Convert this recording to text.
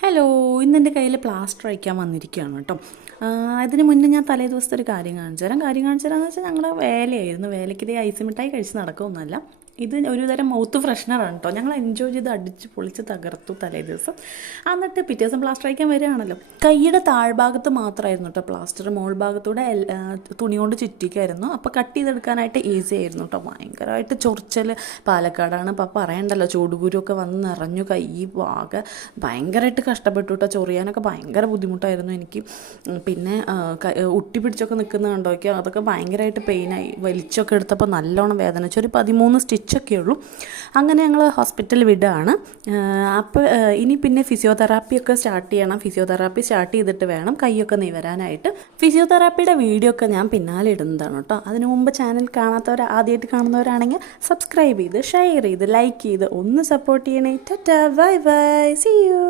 Hello, ഇന്നെൻ്റെ കയ്യിൽ plaster അയക്കാൻ വന്നിരിക്കുകയാണ് കേട്ടോ. ഇതിന് മുന്നേ ഞാൻ തലേ ദിവസത്തെ ഒരു കാര്യം കാണിച്ചു തരാമെന്ന് വെച്ചാൽ ഞങ്ങളുടെ വേലയായിരുന്നു. വേലയ്ക്ക് ഇതേ ഐസ് മിഠായി കഴിച്ച് നടക്കുമൊന്നുമല്ല. ഇത് ഒരു തരം മൗത്ത് ഫ്രഷ്നറാണ് കേട്ടോ. ഞങ്ങൾ എൻജോയ് ചെയ്ത് അടിച്ച് പൊളിച്ച് തകർത്തു തലേ ദിവസം. എന്നിട്ട് പിറ്റേ ദിവസം പ്ലാസ്റ്റർ അയക്കാൻ വരികയാണല്ലോ. കൈയുടെ താഴ്ഭാഗത്ത് മാത്രമായിരുന്നു കേട്ടോ പ്ലാസ്റ്റർ, മോൾ ഭാഗത്തൂടെ തുണി കൊണ്ട് ചുറ്റിക്കായിരുന്നു. അപ്പോൾ കട്ട് ചെയ്തെടുക്കാനായിട്ട് ഈസി ആയിരുന്നു കേട്ടോ. ഭയങ്കരമായിട്ട് ചൊറിച്ചൽ, പാലക്കാടാണ് അപ്പോൾ പറയണ്ടല്ലോ, ചൂടുകുരുവൊക്കെ വന്ന് നിറഞ്ഞു. കൈ ആകെ ഭയങ്കരമായിട്ട് കഷ്ടപ്പെട്ടു കേട്ടോ. ചൊറിയാനൊക്കെ ഭയങ്കര ബുദ്ധിമുട്ടായിരുന്നു എനിക്ക്. പിന്നെ ഉട്ടി പിടിച്ചൊക്കെ നിൽക്കുന്ന കണ്ടോക്കെ, അതൊക്കെ ഭയങ്കരമായിട്ട് പെയിനായി. വലിച്ചൊക്കെ എടുത്തപ്പോൾ നല്ലോണം വേദന വെച്ചു. ഒരു 13 സ്റ്റിച്ചൊക്കെ ഉള്ളൂ. അങ്ങനെ ഞങ്ങൾ ഹോസ്പിറ്റലിൽ വിടുകയാണ്. അപ്പോൾ ഇനി പിന്നെ ഫിസിയോതെറാപ്പിയൊക്കെ സ്റ്റാർട്ട് ചെയ്യണം. ഫിസിയോതെറാപ്പി സ്റ്റാർട്ട് ചെയ്തിട്ട് വേണം കൈയൊക്കെ നിവരാനായിട്ട്. ഫിസിയോതെറാപ്പിയുടെ വീഡിയോ ഒക്കെ ഞാൻ പിന്നാലെ ഇടുന്നതാണ് കേട്ടോ. അതിനു മുമ്പ് ചാനൽ ആദ്യമായിട്ട് കാണുന്നവരാണെങ്കിൽ സബ്സ്ക്രൈബ് ചെയ്ത്, ഷെയർ ചെയ്ത്, ലൈക്ക് ചെയ്ത് ഒന്ന് സപ്പോർട്ട് ചെയ്യണേ. Tata, bye bye, see U.